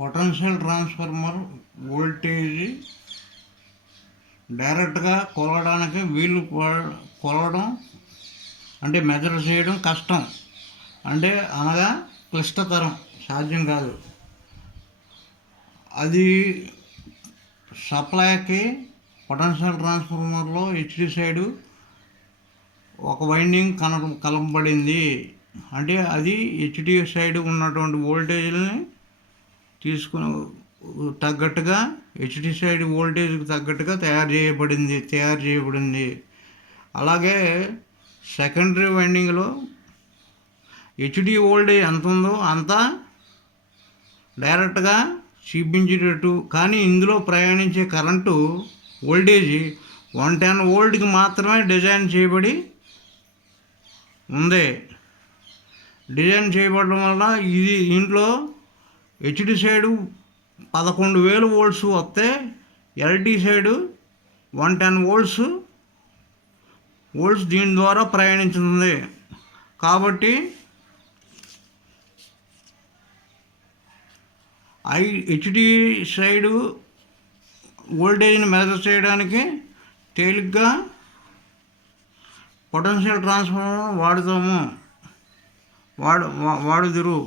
Potential transformer voltage డైరెక్ట్గా కొలవడానికి కొలవడం అంటే మెజర్ చేయడం కష్టం, అంటే అనగా క్లిష్టతరం, సాధ్యం కాదు. అది సప్లైకి పొటెన్షియల్ ట్రాన్స్ఫార్మర్లో హెచ్డి సైడు ఒక వైండింగ్ కలపబడింది. అంటే అది హెచ్డి సైడ్ ఉన్నటువంటి వోల్టేజ్ని తీసుకుని తగ్గట్టుగా హెచ్డి సైడ్ వోల్టేజ్కి తగ్గట్టుగా తయారు చేయబడింది. అలాగే సెకండరీ వైండింగ్లో హెచ్డి వోల్టేజ్ ఎంత ఉందో అంత డైరెక్ట్గా చూపించేటట్టు, కానీ ఇందులో ప్రయాణించే కరెంటు వోల్టేజ్ 110 వోల్ట్కి మాత్రమే డిజైన్ చేయబడి ఉంది. డిజైన్ చేయబడడం వల్ల ఇంట్లో హెచ్డి సైడు 11,000 వోల్ట్స్ వస్తే ఎల్టీ సైడు 110 వోల్ట్స్ దీని ద్వారా ప్రయాణించుతుంది. కాబట్టి హెచ్డి సైడు వోల్టేజ్ని మెజర్ చేయడానికి తేలిగ్గా పొటెన్షియల్ ట్రాన్స్ఫార్మర్ వాడుదురు.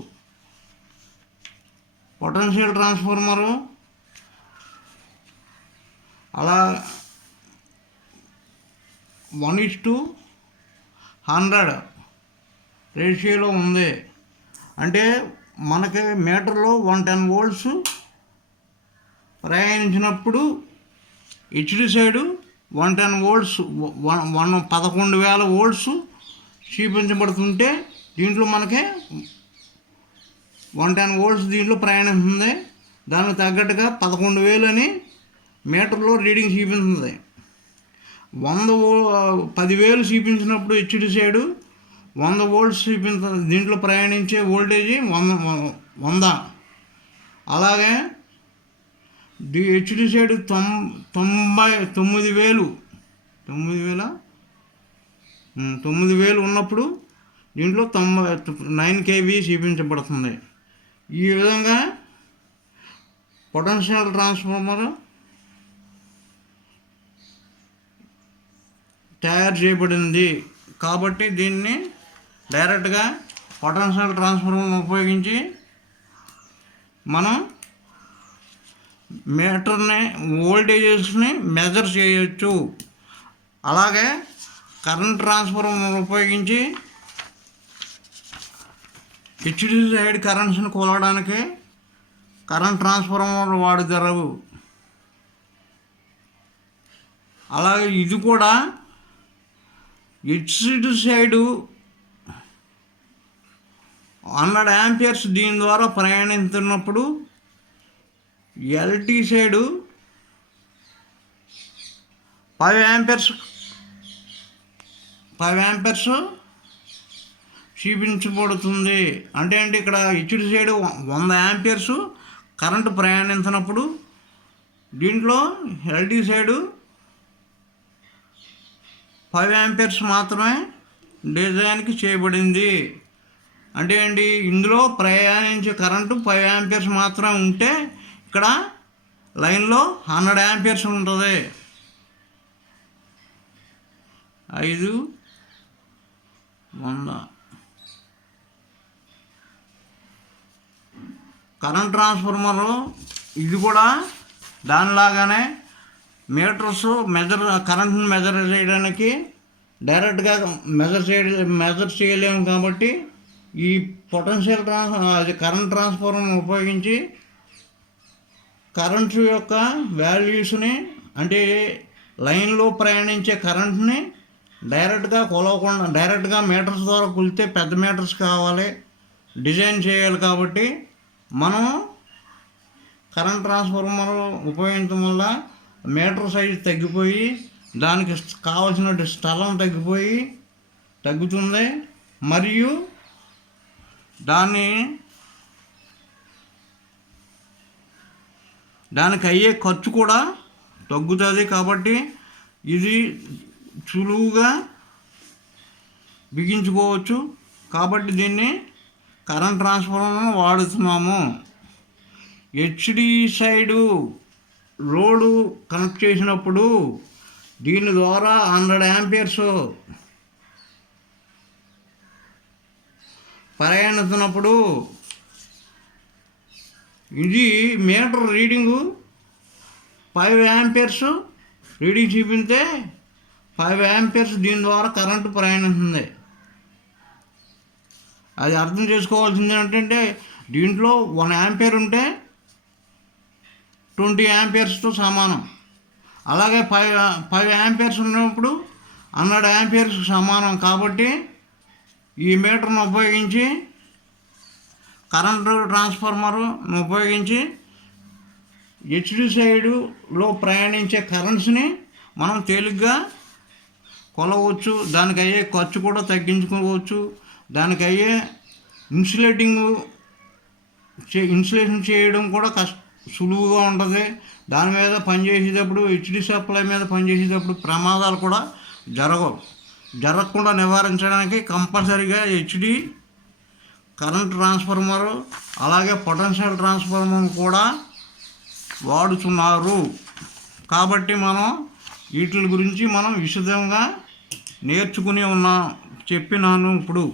పొటెన్షియల్ ట్రాన్స్ఫార్మరు అలా 1:100 రేషియోలో ఉంది. అంటే మనకి మీటర్లో 110 వోల్ట్స్ ప్రయాణించినప్పుడు హెచ్డి సైడు 110 వోల్ట్స్ 11,000 వోల్ట్స్ చూపించబడుతుంటే దీంట్లో మనకి 110 వోల్ట్స్ దీంట్లో ప్రయాణిస్తుంది. దానికి తగ్గట్టుగా 11,000 అని మీటర్లో రీడింగ్ చూపిస్తుంది. 10,000 చూపించినప్పుడు హెచ్డి సైడు 100 వోల్ట్స్ చూపించింది. దీంట్లో ప్రయాణించే వోల్టేజీ 100. అలాగే హెచ్డి సైడు 9,000 ఉన్నప్పుడు దీంట్లో 9 kV చూపించబడుతుంది. ఈ విధంగా పొటెన్షియల్ ట్రాన్స్ఫార్మర్ తయారు చేయబడింది. కాబట్టి దీన్ని డైరెక్ట్గా పొటెన్షియల్ ట్రాన్స్ఫార్మర్ ఉపయోగించి మనం మీటర్ని వోల్టేజెస్ని మెజర్ చేయొచ్చు. అలాగే కరెంట్ ట్రాన్స్ఫార్మర్ ఉపయోగించి హెచ్డి సైడ్ కరెంట్స్ని కొలవడానికి కరెంట్ ట్రాన్స్ఫార్మర్ వాడుతారు. అలాగే ఇది కూడా హెచ్డి సైడు 100 ఆంపియర్స్ దీని ద్వారా ప్రయాణిస్తున్నప్పుడు ఎల్టీ సైడు 5 ఆంపియర్స్ చూపించబడుతుంది. అంటే ఇక్కడ హెచ్డి సైడు 100 ఆంపియర్స్ కరెంటు ప్రయాణించినప్పుడు దీంట్లో ఎల్టీ సైడు 5 ఆంపియర్స్ మాత్రమే డిజైన్కి చేయబడింది. అంటే ఇందులో ప్రయాణించే కరెంటు 5 ఆంపియర్స్ మాత్రమే ఉంటే ఇక్కడ లైన్లో 100 ఆంపియర్స్ ఉంటుంది. 500 కరెంట్ ట్రాన్స్ఫార్మరు ఇది కూడా దానిలాగానే మీటర్స్ కరెంట్ని మెజర్ చేయడానికి డైరెక్ట్గా మెజర్ చేయలేము. కాబట్టి ఈ పొటెన్షియల్ కరెంట్ ట్రాన్స్ఫార్మర్ ఉపయోగించి కరెంటు యొక్క వాల్యూస్ని, అంటే లైన్లో ప్రయాణించే కరెంట్ని డైరెక్ట్గా కొలవకుండా డైరెక్ట్గా మీటర్స్ ద్వారా కొలితే పెద్ద మీటర్స్ కావాలి, డిజైన్ చేయాలి. కాబట్టి మనం కరెంట్ ట్రాన్స్ఫార్మర్ ఉపయోగించడం వల్ల మీటర్ సైజు తగ్గిపోయి దానికి కావలసిన స్థలం తగ్గుతుంది. మరియు దానికి అయ్యే ఖర్చు కూడా తగ్గుతుంది. కాబట్టి ఇది సులువుగా బిగించుకోవచ్చు. కాబట్టి దీన్ని కరెంట్ ట్రాన్స్ఫార్మర్ వాడుతున్నాము. హెచ్డి సైడు లోడు కనెక్ట్ చేసినప్పుడు దీని ద్వారా 100 యాంపియర్స్ ప్రయాణిస్తున్నప్పుడు ఇది మీటర్ రీడింగు 5 యాంపియర్స్ రీడింగ్ చూపితే 5 యాంపియర్స్ దీని ద్వారా కరెంటు ప్రయాణిస్తుంది. అది అర్థం చేసుకోవాల్సింది ఏంటంటే దీంట్లో 1 యాంపియర్ ఉంటే 20 యాంపియర్స్తో సమానం. అలాగే 5 యాంపియర్స్ ఉన్నప్పుడు 100 యాంపియర్స్ సమానం. కాబట్టి ఈ మీటర్ను ఉపయోగించి కరెంటు ట్రాన్స్ఫార్మర్ను ఉపయోగించి హెచ్డి సైడులో ప్రయాణించే కరెంట్స్ని మనం తేలిగ్గా కొలవచ్చు. దానికి అయ్యే ఖర్చు కూడా తగ్గించుకోవచ్చు. దానికి అయ్యే ఇన్సులేషన్ చేయడం కూడా సులువుగా ఉంటుంది. దాని మీద పనిచేసేటప్పుడు హెచ్డి సప్లై మీద పనిచేసేటప్పుడు ప్రమాదాలు కూడా జరగకుండా నివారించడానికి కంపల్సరీగా హెచ్డి కరెంట్ ట్రాన్స్ఫార్మర్ అలాగే పొటెన్షియల్ ట్రాన్స్ఫార్మర్ కూడా వాడుతున్నారు. కాబట్టి మనం వీటి గురించి మనం విశదంగా నేర్చుకుని చెప్పినాను ఇప్పుడు.